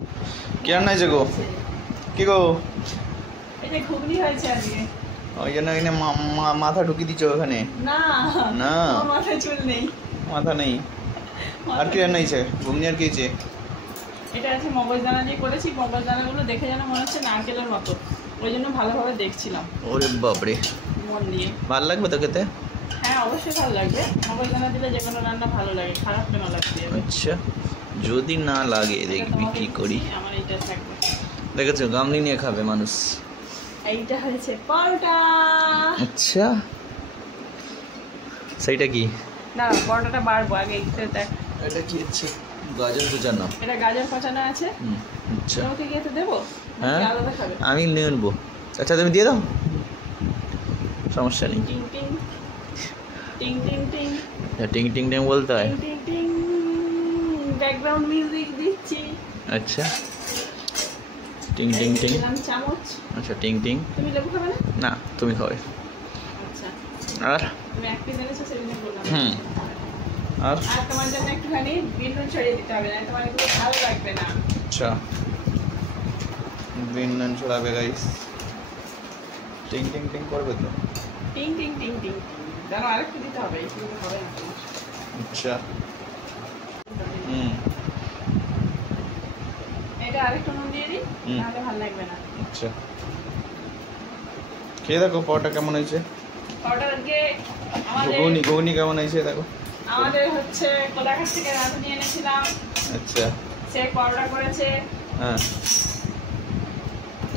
কি রান্না হয়েছে গো? কি গো? এই যে ঘুগনি হয়েছে আজকে। ওই জন্য এখানে মাথা ঢুকি দিচ্ছ ওখানে? না না, মাথায় চুল নেই। মাথা নেই। আর কি রান্না হয়েছে? ঘুগনি আর কি হয়েছে? এটা আছে মগজদানা দিয়ে করেছি। মগজদানাগুলো দেখে যেন মনে হচ্ছে নারকেলের মতো, ওই জন্য ভালোভাবে দেখছিলাম। ওরে বাপরে, মন দিয়ে। ভালো লাগবে তো খেতে? হ্যাঁ অবশ্যই ভালো লাগবে, মগজদানা দিলে যে কোনো রান্না ভালো লাগে, খারাপ কেন লাগবে? আচ্ছা, যদি না লাগে দেখবি কি করি। আমার এইটা থাকবে, দেখেছো গামলি নিয়ে খাবে মানুষ। এইটা হয়েছে পরোটা। আচ্ছা, সেইটা কি? না পরোটাটা বাড়বো আগে, একটু দেখ। এটা কি হচ্ছে? গাজর কুচানো। এটা গাজর কুচানো আছে। আচ্ছা, তোমাকে কি এতে দেবো? হ্যাঁ আলাদা খাবে? আমি নিয়ে নেবো। আচ্ছা তুমি দিয়ে দাও, সমস্যা নেই। টিং টিং টিং টিং টিং টিং টিং টিং বলতে হয়। টিং টিং ব্যাকগ্রাউন্ড মিউজিক দিচ্ছি। আচ্ছা, টিং টিং টিং। দিলাম চামচ। আচ্ছা, টিং টিং। তুমি লেবু খাবে না? না, তুমি খাবে। আচ্ছা, আর তুমি এক পিস এনেছো সেদিনে বললাম। আর আর তোমার জন্য একটুখানি বিট নুন ছড়িয়ে দিতে হবে, না তোমার এগুলো ভালো লাগবে না। আচ্ছা, গ্রিন নান ছড়াবে গাইস। টিং টিং টিং করবে তো? টিং টিং টিং টিং জানো আরেকটু দিতে হবে, এই কিন্তু হবে না তোমার। আচ্ছা, এটা আরেকটু নুন দিয়ে দিই, নাহলে ভালো লাগবে না। আচ্ছা, খেয়ে দেখো পরোটা কেমন হয়েছে। পরোটা আজকে আমাদের ঘুগনি কেমন হয়েছে দেখো। আমাদের হচ্ছে কোলাঘাট থেকে রাঁধুনি এনেছিলাম। আচ্ছা, সে পরোটা করেছে। হ্যাঁ,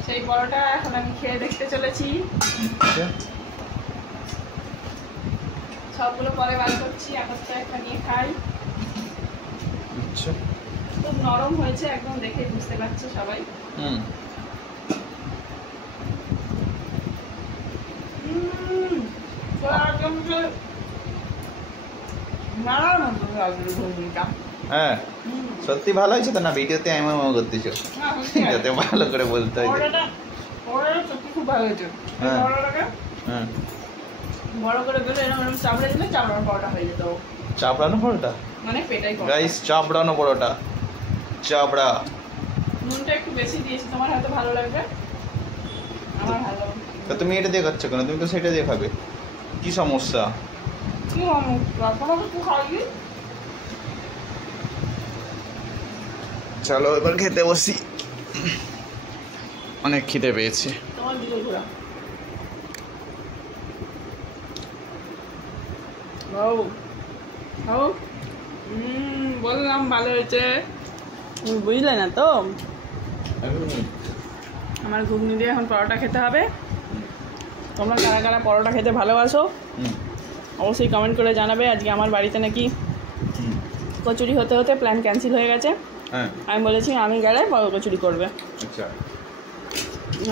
সেই পরোটা এখন আমি খেয়ে দেখতে চলেছি। আচ্ছা, সবগুলো পরে বার করছি, একত্রে একটা নিয়ে খাই। আচ্ছা, খুব নরম হয়েছে একদম, দেখে বুঝতে পারছে সবাই। হ্যাঁ সত্যি ভালো হয়েছে তো? না ভিডিওতে এমন করতেছ যাতে ভালো করে বলতে হয়। খুব ভালো হয়েছে। হ্যাঁ বড় করে দিলে এরকম চাপড়ে দিলে চাপড়ানো পরোটা হয়ে যেত। চাপড়ানো পরোটা মানে পেটাই গাইস, চাপড়ানো পরোটা, চাপড়া। নুনটা একটু বেশি দিয়েছি, তোমার হয়তো ভালো লাগবে, আমার ভালো। তা তুমি এটা দিয়ে খাচ্ছ কেন? তুমি তো সেটা দিয়ে খাবে, কি সমস্যা? কি একটু খাইয়ে। চলো এবার খেতে বসি, অনেক খিদে পেয়েছে। তোমার দিকে ঘোরা বললাম ভালো হয়েছে, তুমি বুঝলে না তো? আমার ঘুগনি দিয়ে এখন পরোটা খেতে হবে। তোমরা কারা কারা পরোটা খেতে ভালোবাসো অবশ্যই কমেন্ট করে জানাবে। আজকে আমার বাড়িতে নাকি কচুরি হতে হতে প্ল্যান ক্যান্সেল হয়ে গেছে। আমি বলেছি আমি গেলে বড় কচুরি করবে। আচ্ছা,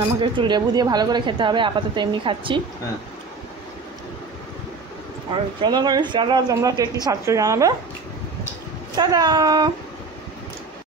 আমাকে একটু লেবু দিয়ে ভালো করে খেতে হবে, আপাতত এমনি খাচ্ছি। আর চলো টাটা, তোমরা কে কী খাচ্ছ জানাবে। টাটা।